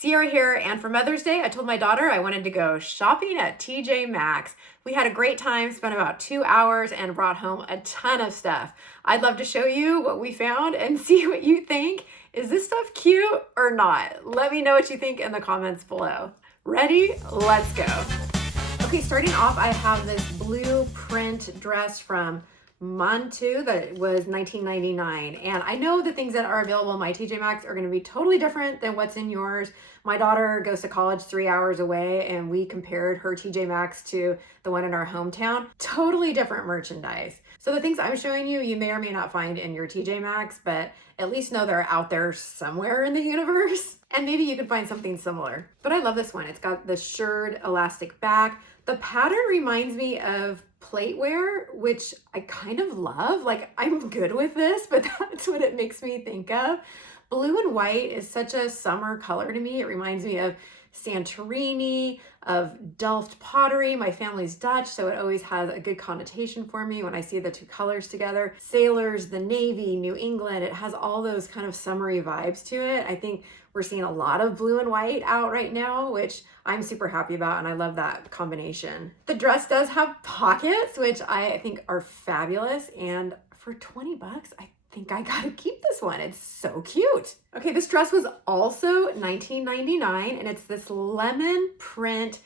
Sierra here, and for Mother's Day, I told my daughter I wanted to go shopping at TJ Maxx. We had a great time, spent about 2 hours, and brought home a ton of stuff. I'd love to show you what we found and see what you think. Is this stuff cute or not? Let me know what you think in the comments below. Ready? Let's go. Okay, starting off, I have this blue print dress from Mantu that was $19.99, and I know the things that are available in my TJ Maxx are going to be totally different than what's in yours. My daughter goes to college 3 hours away, and we compared her TJ Maxx to the one in our hometown. Totally different merchandise. So the things I'm showing you, you may or may not find in your TJ Maxx, but at least know they're out there somewhere in the universe, and maybe you can find something similar. But I love this one. It's got the shirred elastic back. The pattern reminds me of plateware, which I kind of love. Like, I'm good with this, but that's what it makes me think of. Blue and white is such a summer color to me. It reminds me of Santorini, of Delft pottery. My family's Dutch, so it always has a good connotation for me when I see the two colors together. Sailors, the Navy, New England, it has all those kind of summery vibes to it. I think we're seeing a lot of blue and white out right now, which I'm super happy about, and I love that combination. The dress does have pockets, which I think are fabulous, and for 20 bucks, I think I gotta keep this one. It's so cute. Okay, this dress was also $19.99, and it's this lemon print,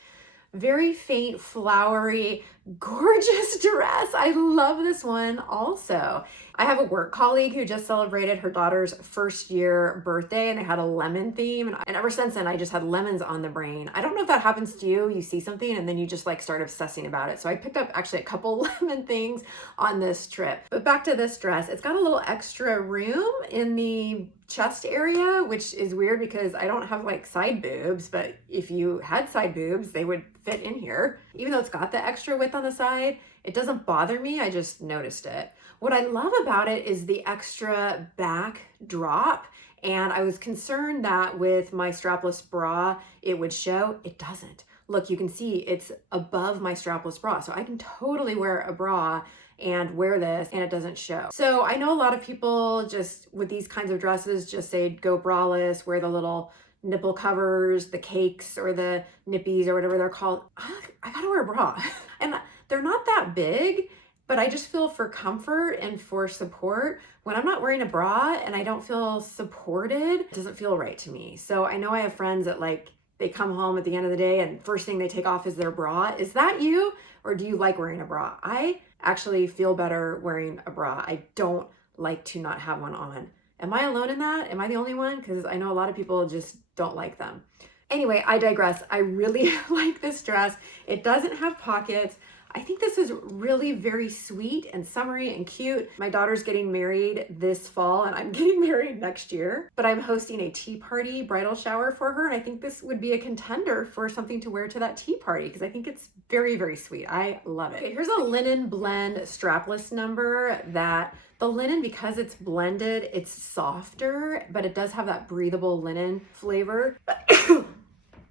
very faint, flowery, gorgeous dress. I love this one also. I have a work colleague who just celebrated her daughter's first year birthday, and they had a lemon theme. And ever since then, I just had lemons on the brain. I don't know if that happens to you. You see something and then you just like start obsessing about it. So I picked up actually a couple lemon things on this trip. But back to this dress, it's got a little extra room in the chest area, which is weird because I don't have like side boobs, but if you had side boobs, they would fit in here. Even though it's got the extra width on the side, it doesn't bother me. I just noticed it. What I love about it is the extra back drop. And I was concerned that with my strapless bra, it would show. It doesn't. Look, you can see it's above my strapless bra. So I can totally wear a bra and wear this and it doesn't show. So I know a lot of people just with these kinds of dresses just say go braless, wear the little nipple covers, the cakes or the nippies or whatever they're called. I gotta wear a bra. And they're not that big, but I just feel for comfort and for support. When I'm not wearing a bra and I don't feel supported, it doesn't feel right to me. So I know I have friends that like, they come home at the end of the day and first thing they take off is their bra. Is that you? Or do you like wearing a bra? I actually feel better wearing a bra. I don't like to not have one on. Am I alone in that? Am I the only one? Because I know a lot of people just don't like them. Anyway, I digress. I really like this dress. It doesn't have pockets. I think this is really very sweet and summery and cute. My daughter's getting married this fall and I'm getting married next year, but I'm hosting a tea party bridal shower for her. And I think this would be a contender for something to wear to that tea party because I think it's very, very sweet. I love it. Okay, here's a linen blend strapless number that the linen, because it's blended, it's softer, but it does have that breathable linen flavor.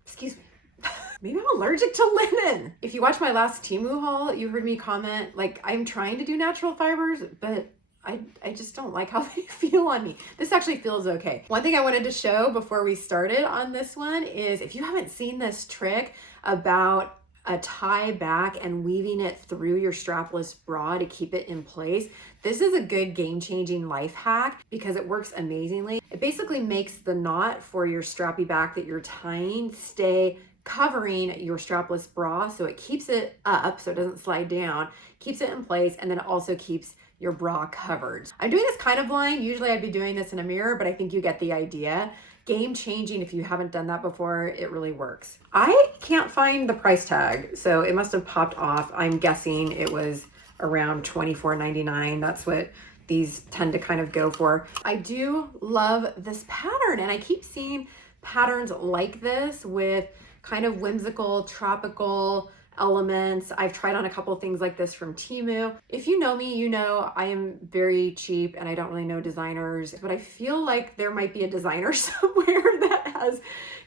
Excuse me. Maybe I'm allergic to linen. If you watch my last Temu haul, you heard me comment, like, I'm trying to do natural fibers, but I just don't like how they feel on me. This actually feels okay. One thing I wanted to show before we started on this one is if you haven't seen this trick about a tie back and weaving it through your strapless bra to keep it in place, this is a good game-changing life hack because it works amazingly. It basically makes the knot for your strappy back that you're tying stay covering your strapless bra, so it keeps it up so it doesn't slide down, keeps it in place, and then it also keeps your bra covered. I'm doing this kind of blind. Usually I'd be doing this in a mirror, but I think you get the idea. Game changing if you haven't done that before. It really works. I can't find the price tag, so it must have popped off. I'm guessing it was around $24.99. That's what these tend to kind of go for. I do love this pattern, and I keep seeing patterns like this with kind of whimsical, tropical elements. I've tried on a couple things like this from Temu. If you know me, you know I am very cheap and I don't really know designers, but I feel like there might be a designer somewhere that has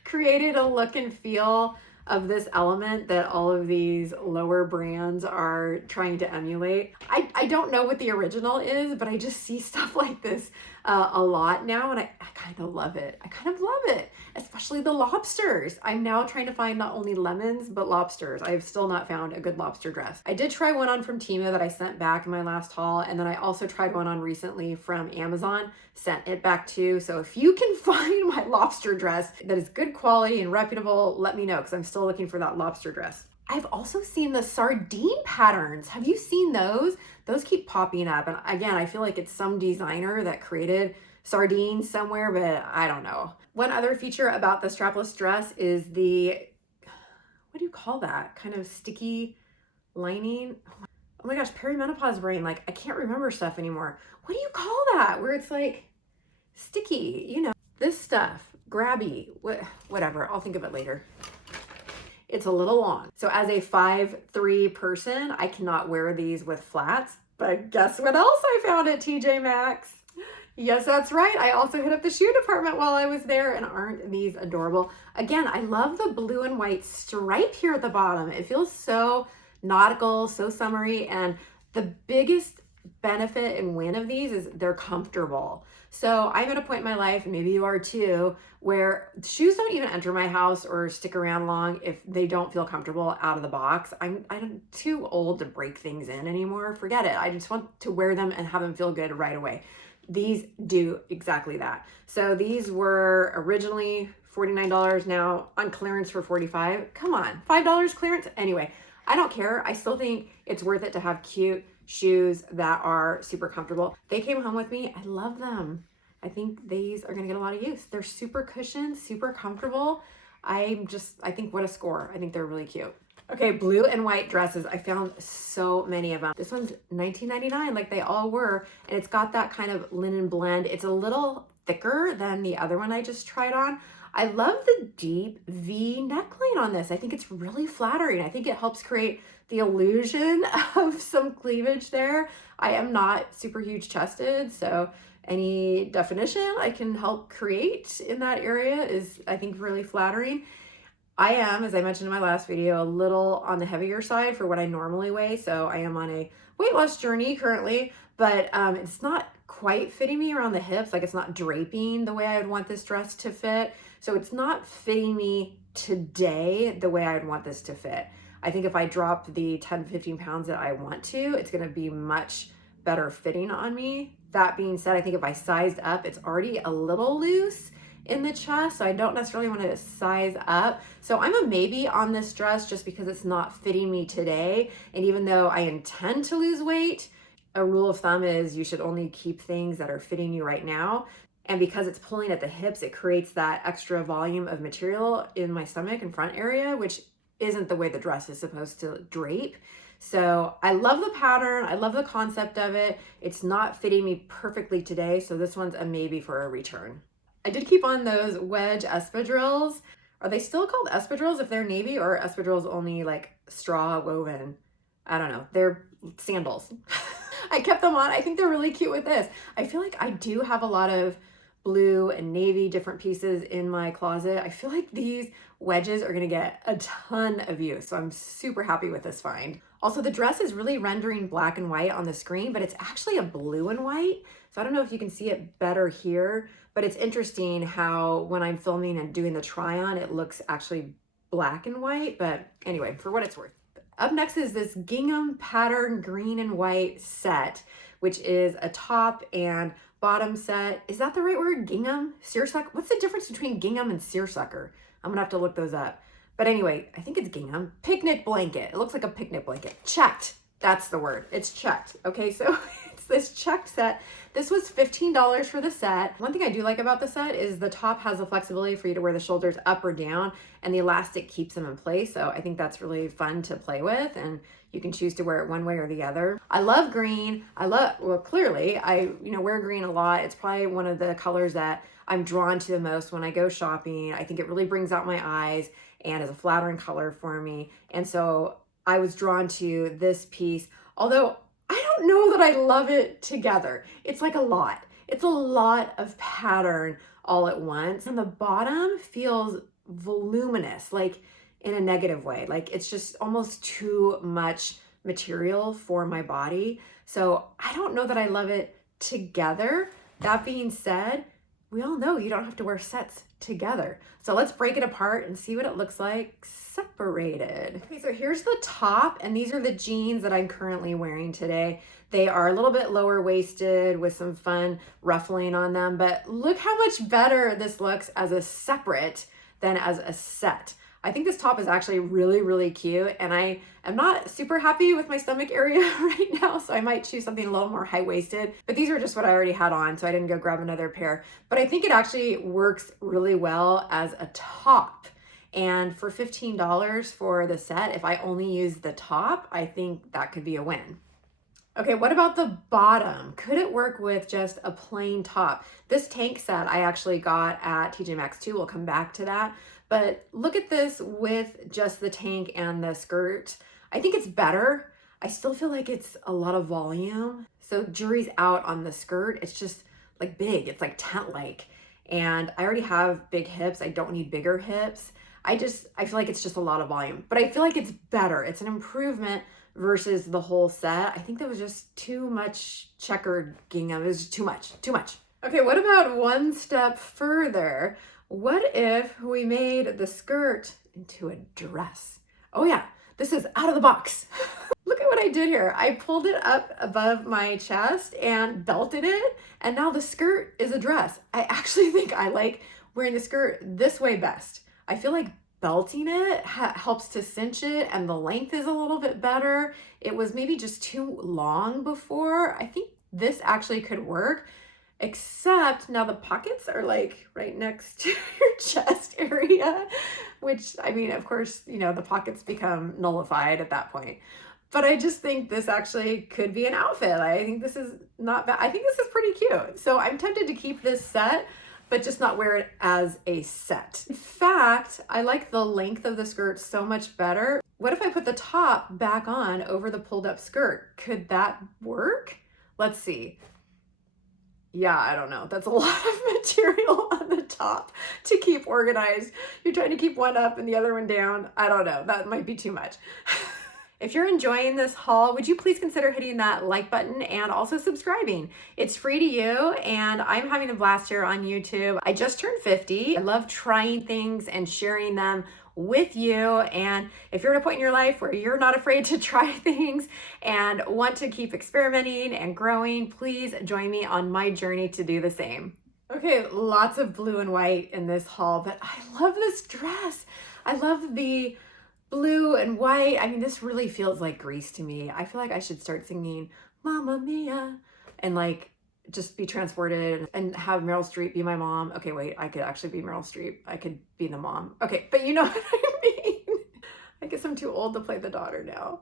created a look and feel of this element that all of these lower brands are trying to emulate. I don't know what the original is, but I just see stuff like this a lot now, and I kind of love it. I kind of love it, especially the lobsters. I'm now trying to find not only lemons, but lobsters. I have still not found a good lobster dress. I did try one on from Temu that I sent back in my last haul, and then I also tried one on recently from Amazon, sent it back too. So if you can find my lobster dress that is good quality and reputable, let me know, because I'm still looking for that lobster dress. I've also seen the sardine patterns. Have you seen those? Those keep popping up. And again, I feel like it's some designer that created sardines somewhere, but I don't know. One other feature about the strapless dress is the, what do you call that? Kind of sticky lining. Oh my gosh, perimenopause brain. Like, I can't remember stuff anymore. What do you call that? Where it's like sticky, you know, this stuff, grabby, whatever. I'll think of it later. It's a little long. So as a 5'3" person, I cannot wear these with flats, but guess what else I found at TJ Maxx? Yes, that's right. I also hit up the shoe department while I was there, and aren't these adorable? Again, I love the blue and white stripe here at the bottom. It feels so nautical, so summery, and the biggest benefit and win of these is they're comfortable. So I'm at a point in my life, and maybe you are too, where shoes don't even enter my house or stick around long if they don't feel comfortable out of the box. I'm too old to break things in anymore. Forget it. I just want to wear them and have them feel good right away. These do exactly that. So these were originally $49, now on clearance for $45. Come on, $5 clearance? Anyway, I don't care. I still think it's worth it to have cute shoes that are super comfortable. They came home with me. I love them. I think these are gonna get a lot of use. They're super cushioned, super comfortable. I think what a score. I think they're really cute. Okay, blue and white dresses. I found so many of them. This one's $19.99, like they all were, and it's got that kind of linen blend. It's a little thicker than the other one I just tried on. I love the deep V neckline on this. I think it's really flattering. I think it helps create the illusion of some cleavage there. I am not super huge chested, so any definition I can help create in that area is, I think, really flattering. I am, as I mentioned in my last video, a little on the heavier side for what I normally weigh, so I am on a weight loss journey currently, but it's not quite fitting me around the hips. Like, it's not draping the way I would want this dress to fit, so it's not fitting me today the way I'd want this to fit. I think if I drop the 10-15 pounds that I want to, it's gonna be much better fitting on me. That being said, I think if I sized up, it's already a little loose in the chest, so I don't necessarily want to size up. So I'm a maybe on this dress just because it's not fitting me today. And even though I intend to lose weight, a rule of thumb is you should only keep things that are fitting you right now. And because it's pulling at the hips, it creates that extra volume of material in my stomach and front area, which isn't the way the dress is supposed to drape. So I love the pattern. I love the concept of it. It's not fitting me perfectly today, so this one's a maybe for a return. I did keep on those wedge espadrilles. Are they still called espadrilles if they're navy, or are espadrilles only like straw woven? I don't know. They're sandals. I kept them on. I think they're really cute with this. I feel like I do have a lot of blue and navy different pieces in my closet. I feel like these wedges are gonna get a ton of use, so I'm super happy with this find. Also, the dress is really rendering black and white on the screen, but it's actually a blue and white. So I don't know if you can see it better here, but it's interesting how when I'm filming and doing the try on, it looks actually black and white. But anyway, for what it's worth. Up next is this gingham pattern green and white set, which is a top and bottom set. Is that the right word? Gingham? Seersucker? What's the difference between gingham and seersucker? I'm gonna have to look those up. But anyway, I think it's gingham. Picnic blanket. It looks like a picnic blanket. Checked. That's the word. It's checked. Okay, so it's this checked set. This was $15 for the set. One thing I do like about the set is the top has the flexibility for you to wear the shoulders up or down, and the elastic keeps them in place. So I think that's really fun to play with, and you can choose to wear it one way or the other. I love green. Well, clearly, I wear green a lot. It's probably one of the colors that I'm drawn to the most when I go shopping. I think it really brings out my eyes and is a flattering color for me. And so I was drawn to this piece, although I don't know that I love it together. It's like a lot. It's a lot of pattern all at once. And the bottom feels voluminous, like in a negative way. Like it's just almost too much material for my body. So I don't know that I love it together, That being said, we all know you don't have to wear sets together. So let's break it apart and see what it looks like separated. Okay, so here's the top, and these are the jeans that I'm currently wearing today. They are a little bit lower waisted with some fun ruffling on them, but look how much better this looks as a separate than as a set. I think this top is actually really, really cute, and I am not super happy with my stomach area right now, so I might choose something a little more high-waisted, but these are just what I already had on, so I didn't go grab another pair. But I think it actually works really well as a top. And for $15 for the set, if I only use the top, I think that could be a win. Okay, what about the bottom? Could it work with just a plain top? This tank set I actually got at TJ Maxx too. We'll come back to that. But look at this with just the tank and the skirt. I think it's better. I still feel like it's a lot of volume. So jury's out on the skirt. It's just like big. It's like tent-like. And I already have big hips. I don't need bigger hips. I feel like it's just a lot of volume. But I feel like it's better. It's an improvement versus the whole set. I think that was just too much checkered gingham. It was too much. Okay, what about one step further? What if we made the skirt into a dress? Oh yeah, this is out of the box. Look at what I did here. I pulled it up above my chest and belted it, and now the skirt is a dress. I actually think I like wearing the skirt this way best. I feel like belting it helps to cinch it, and the length is a little bit better. It was maybe just too long before. I think this actually could work. Except now the pockets are like right next to your chest area, which I mean, of course, you know, the pockets become nullified at that point. But I just think this actually could be an outfit. I think this is not bad. I think this is pretty cute. So I'm tempted to keep this set, but just not wear it as a set. In fact, I like the length of the skirt so much better. What if I put the top back on over the pulled up skirt? Could that work? Let's see. Yeah, I don't know. That's a lot of material on the top to keep organized. You're trying to keep one up and the other one down. I don't know. That might be too much. If you're enjoying this haul, would you please consider hitting that like button and also subscribing? It's free to you, and I'm having a blast here on YouTube. I just turned 50. I love trying things and sharing them with you. And if you're at a point in your life where you're not afraid to try things and want to keep experimenting and growing, please join me on my journey to do the same. Okay, lots of blue and white in this haul, but I love this dress. I love the blue and white. I mean, this really feels like Grease to me. I feel like I should start singing Mamma Mia and like just be transported and have Meryl Streep be my mom. Okay, wait, I could actually be Meryl Streep. I could be the mom. Okay, but you know what I mean. I guess I'm too old to play the daughter now.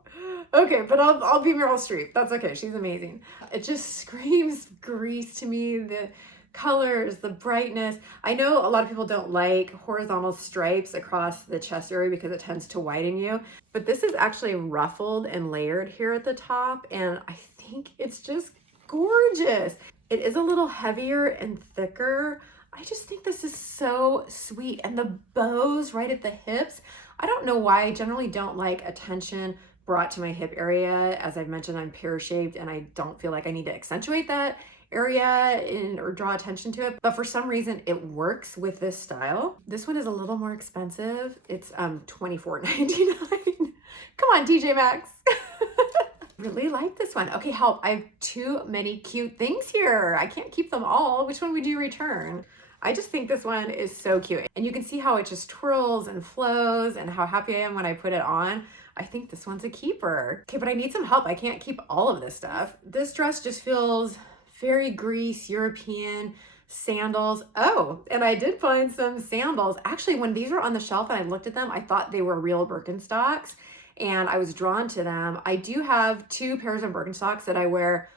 Okay, but I'll be Meryl Streep. That's okay. She's amazing. It just screams Grease to me. The colors, the brightness. I know a lot of people don't like horizontal stripes across the chest area because it tends to widen you, but this is actually ruffled and layered here at the top, and I think it's just gorgeous. It is a little heavier and thicker. I just think this is so sweet, and the bows right at the hips. I don't know why I generally don't like attention brought to my hip area. As I've mentioned, I'm pear-shaped, and I don't feel like I need to accentuate that area or draw attention to it, but for some reason it works with this style. This one is a little more expensive. It's $24.99. Come on, TJ Maxx. Really like this one. Okay, help. I have too many cute things here. I can't keep them all. Which one would you return? I just think this one is so cute. And you can see how it just twirls and flows and how happy I am when I put it on. I think this one's a keeper. Okay, but I need some help. I can't keep all of this stuff. This dress just feels very Grease, European. Sandals. Oh, and I did find some sandals. Actually, when these were on the shelf and I looked at them, I thought they were real Birkenstocks and I was drawn to them. I do have 2 pairs of Birkenstocks that I wear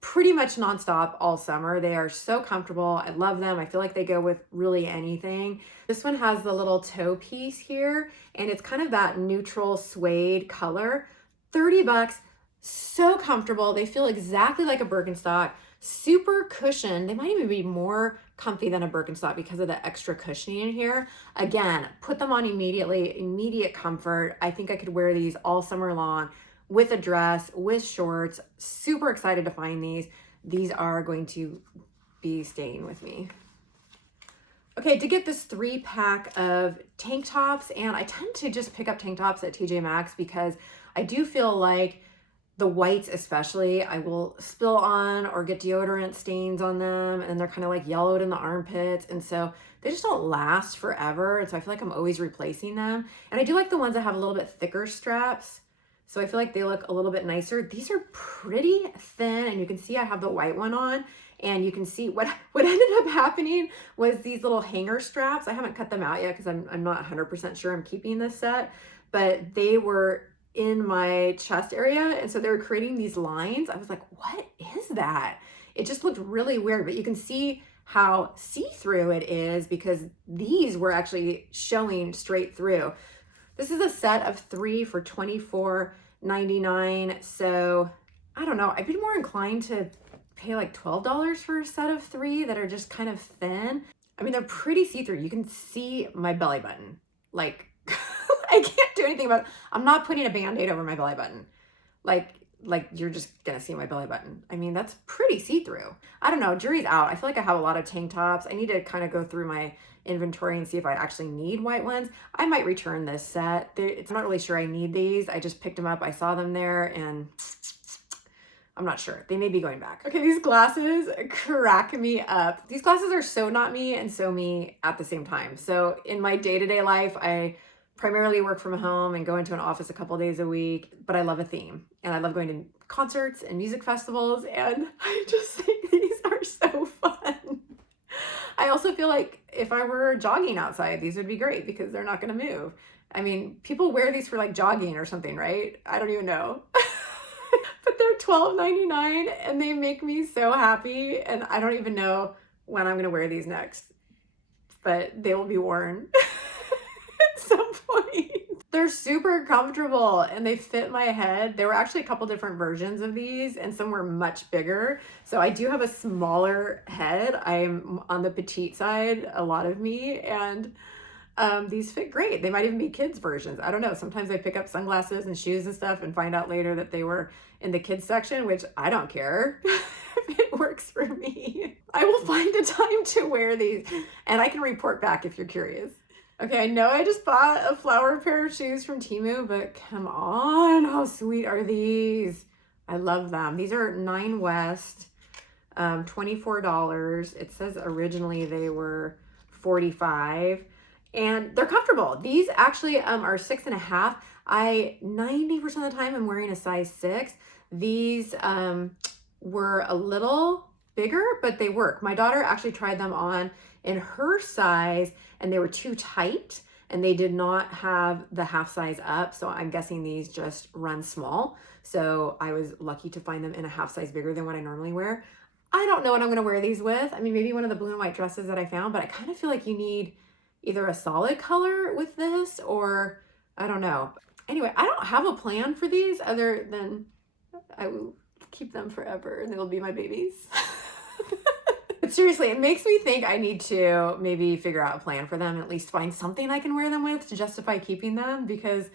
pretty much nonstop all summer. They are so comfortable. I love them. I feel like they go with really anything. This one has the little toe piece here, and it's kind of that neutral suede color. 30 bucks, so comfortable. They feel exactly like a Birkenstock. Super cushioned. They might even be more comfy than a Birkenstock because of the extra cushioning in here. Again, put them on immediately, immediate comfort. I think I could wear these all summer long with a dress, with shorts. Super excited to find these. These are going to be staying with me. Okay, to get this 3-pack of tank tops, and I tend to just pick up tank tops at TJ Maxx because I do feel like the whites especially, I will spill on or get deodorant stains on them, and they're kind of like yellowed in the armpits, and so they just don't last forever, and so I feel like I'm always replacing them. And I do like the ones that have a little bit thicker straps, so I feel like they look a little bit nicer. These are pretty thin, and you can see I have the white one on. And you can see what ended up happening was these little hanger straps. I haven't cut them out yet because I'm not 100% sure I'm keeping this set, but they were in my chest area. And so they were creating these lines. I was like, what is that? It just looked really weird, but you can see how see-through it is because these were actually showing straight through. This is a set of 3 for $24.99. So I don't know. I'd be more inclined to pay like $12 for a set of 3 that are just kind of thin. I mean, they're pretty see-through. You can see my belly button. Like, I can't do anything about it. I'm not putting a Band-Aid over my belly button. Like you're just gonna see my belly button. I mean, that's pretty see-through. I don't know, jury's out. I feel like I have a lot of tank tops. I need to kind of go through my inventory and see if I actually need white ones. I might return this set. It's not really sure I need these. I just picked them up. I saw them there and I'm not sure. They may be going back. Okay, these glasses crack me up. These glasses are so not me and so me at the same time. So in my day-to-day life, I primarily work from home and go into an office a couple days a week, but I love a theme. And I love going to concerts and music festivals, and I just think these are so fun. I also feel like if I were jogging outside, these would be great because they're not gonna move. I mean, people wear these for like jogging or something, right? I don't even know. But they're $12.99 and they make me so happy, and I don't even know when I'm gonna wear these next, but they will be worn at some point. They're super comfortable and they fit my head. There were actually a couple different versions of these and some were much bigger. So I do have a smaller head. I'm on the petite side, a lot of me, and these fit great. They might even be kids versions. I don't know. Sometimes I pick up sunglasses and shoes and stuff and find out later that they were in the kids section, which I don't care if it works for me. I will find a time to wear these and I can report back if you're curious. Okay, I know I just bought a flower pair of shoes from Temu, but come on, how sweet are these? I love them. These are 9 West, $24. It says originally they were $45. And they're comfortable. These actually are 6.5. I 90% of the time I'm wearing a size 6. These were a little bigger, but they work. My daughter actually tried them on in her size and they were too tight and they did not have the half size up. So I'm guessing these just run small. So I was lucky to find them in a half size bigger than what I normally wear. I don't know what I'm gonna wear these with. I mean, maybe one of the blue and white dresses that I found, but I kind of feel like you need either a solid color with this or I don't know. Anyway, I don't have a plan for these other than I will keep them forever and they'll be my babies. But seriously, it makes me think I need to maybe figure out a plan for them, at least find something I can wear them with to justify keeping them, because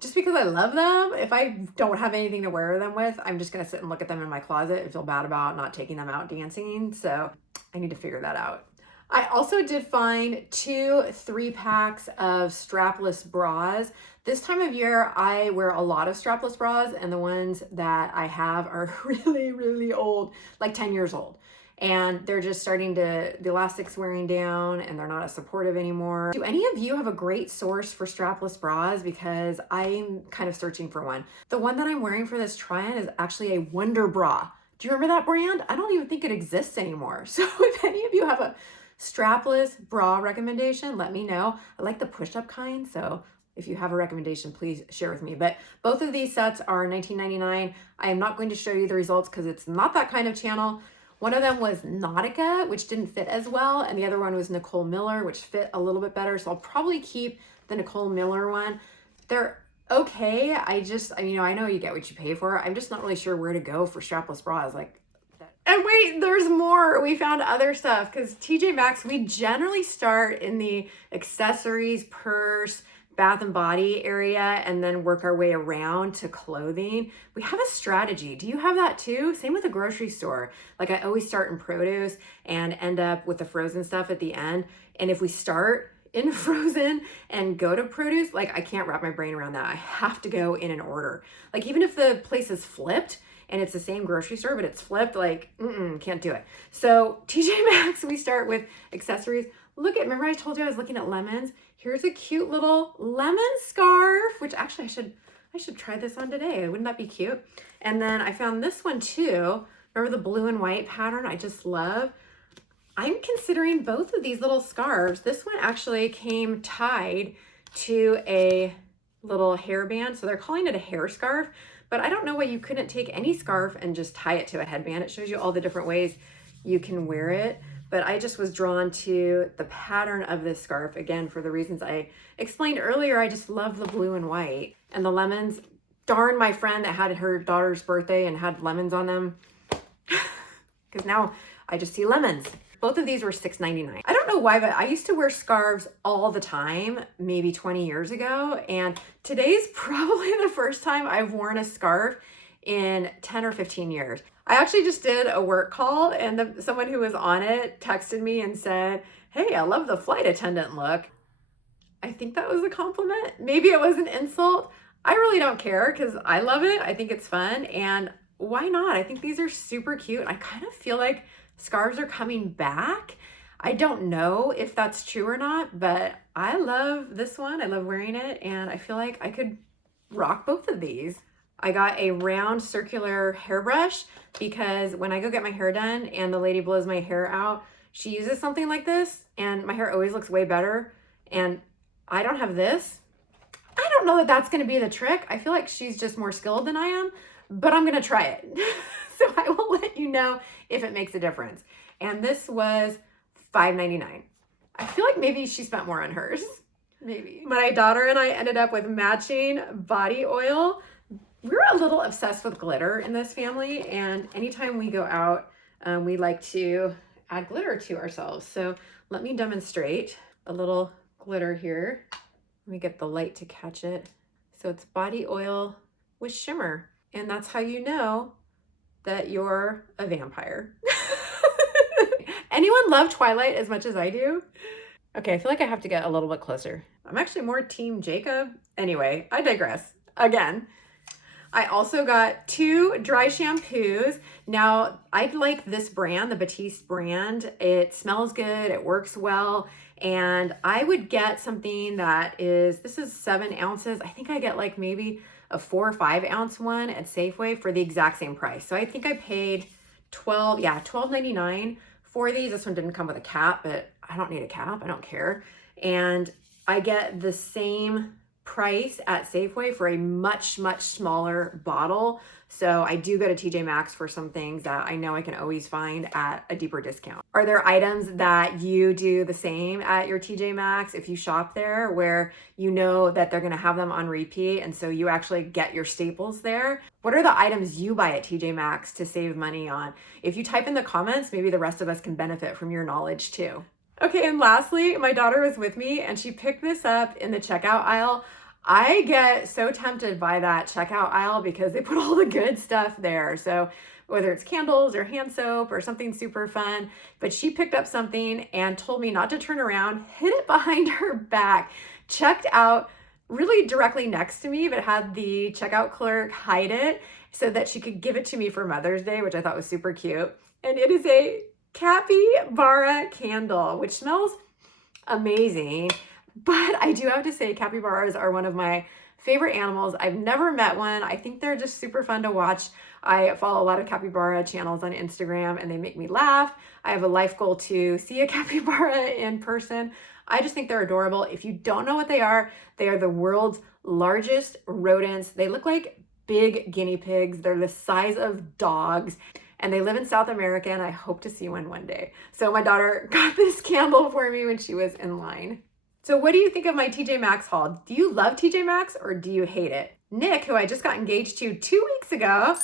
just because I love them, if I don't have anything to wear them with, I'm just gonna sit and look at them in my closet and feel bad about not taking them out dancing. So I need to figure that out. I also did find 2 3-packs of strapless bras. This time of year, I wear a lot of strapless bras, and the ones that I have are really, really old, like 10 years old. And they're just starting to, the elastic's wearing down and they're not as supportive anymore. Do any of you have a great source for strapless bras? Because I'm kind of searching for one. The one that I'm wearing for this try-on is actually a Wonder Bra. Do you remember that brand? I don't even think it exists anymore. So if any of you have a strapless bra recommendation, let me know. I like the push-up kind, so if you have a recommendation, please share with me. But both of these sets are $19.99. I am not going to show you the results because it's not that kind of channel. One of them was Nautica, which didn't fit as well, and the other one was Nicole Miller, which fit a little bit better. So I'll probably keep the Nicole Miller one. They're okay. I know you get what you pay for. I'm just not really sure where to go for strapless bras like that. And wait, there's more. We found other stuff because TJ Maxx, we generally start in the accessories, purse, Bath and Body area and then work our way around to clothing. We have a strategy. Do you have that too? Same with the grocery store. Like I always start in produce and end up with the frozen stuff at the end. And if we start in frozen and go to produce, like I can't wrap my brain around that. I have to go in an order. Like even if the place is flipped and it's the same grocery store, but it's flipped, like, can't do it. So TJ Maxx, we start with accessories. Look at, remember I told you I was looking at lemons? Here's a cute little lemon scarf, which actually I should try this on today. Wouldn't that be cute? And then I found this one too. Remember the blue and white pattern I just love? I'm considering both of these little scarves. This one actually came tied to a little hairband. So they're calling it a hair scarf, but I don't know why you couldn't take any scarf and just tie it to a headband. It shows you all the different ways you can wear it. But I just was drawn to the pattern of this scarf, again, for the reasons I explained earlier. I just love the blue and white. And the lemons, darn my friend that had her daughter's birthday and had lemons on them. Because now I just see lemons. Both of these were $6.99. I don't know why, but I used to wear scarves all the time, maybe 20 years ago. And today's probably the first time I've worn a scarf in 10 or 15 years. I actually just did a work call and someone who was on it texted me and said, "Hey, I love the flight attendant look." I think that was a compliment. Maybe it was an insult. I really don't care because I love it. I think it's fun. And why not? I think these are super cute. I kind of feel like scarves are coming back. I don't know if that's true or not, but I love this one. I love wearing it. And I feel like I could rock both of these. I got a round circular hairbrush because when I go get my hair done and the lady blows my hair out, she uses something like this and my hair always looks way better. And I don't have this. I don't know that that's going to be the trick. I feel like she's just more skilled than I am, but I'm going to try it. So I will let you know if it makes a difference. And this was $5.99. I feel like maybe she spent more on hers. Maybe. My daughter and I ended up with matching body oil. We're a little obsessed with glitter in this family, and anytime we go out, we like to add glitter to ourselves. So let me demonstrate a little glitter here. Let me get the light to catch it. So it's body oil with shimmer, and that's how you know that you're a vampire. Anyone love Twilight as much as I do? Okay, I feel like I have to get a little bit closer. I'm actually more Team Jacob. Anyway, I digress again. I also got 2 dry shampoos. Now, I like this brand, the Batiste brand. It smells good, it works well, and I would get something that is, this is 7 ounces. I think I get like maybe a 4 or 5 ounce one at Safeway for the exact same price. So I think I paid $12.99 for these. This one didn't come with a cap, but I don't need a cap, I don't care. And I get the same price at Safeway for a much smaller bottle. So I do go to TJ Maxx for some things that I know I can always find at a deeper discount. Are there items that you do the same at your TJ Maxx if you shop there, where you know that they're gonna have them on repeat and so you actually get your staples there? What are the items you buy at TJ Maxx to save money on? If you type in the comments, maybe the rest of us can benefit from your knowledge too. Okay, and lastly, my daughter was with me and she picked this up in the checkout aisle. I get so tempted by that checkout aisle because they put all the good stuff there. So whether it's candles or hand soap or something super fun, but she picked up something and told me not to turn around, hid it behind her back, checked out really directly next to me, but had the checkout clerk hide it so that she could give it to me for Mother's Day, which I thought was super cute. And it is a capybara candle, which smells amazing. But I do have to say, capybaras are one of my favorite animals. I've never met one. I think they're just super fun to watch. I follow a lot of capybara channels on Instagram and they make me laugh. I have a life goal to see a capybara in person. I just think they're adorable. If you don't know what they are the world's largest rodents. They look like big guinea pigs. They're the size of dogs. And they live in South America, and I hope to see one day. So my daughter got this candle for me when she was in line. So what do you think of my TJ Maxx haul? Do you love TJ Maxx or do you hate it? Nick, who I just got engaged to 2 weeks ago,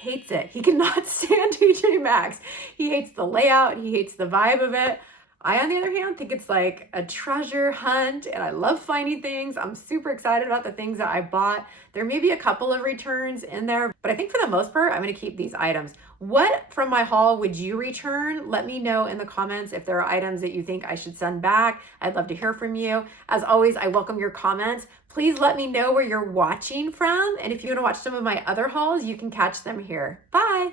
hates it. He cannot stand TJ Maxx. He hates the layout. He hates the vibe of it. I, on the other hand, think it's like a treasure hunt and I love finding things. I'm super excited about the things that I bought. There may be a couple of returns in there, but I think for the most part, I'm gonna keep these items. What from my haul would you return? Let me know in the comments if there are items that you think I should send back. I'd love to hear from you. As always, I welcome your comments. Please let me know where you're watching from. And if you wanna watch some of my other hauls, you can catch them here. Bye.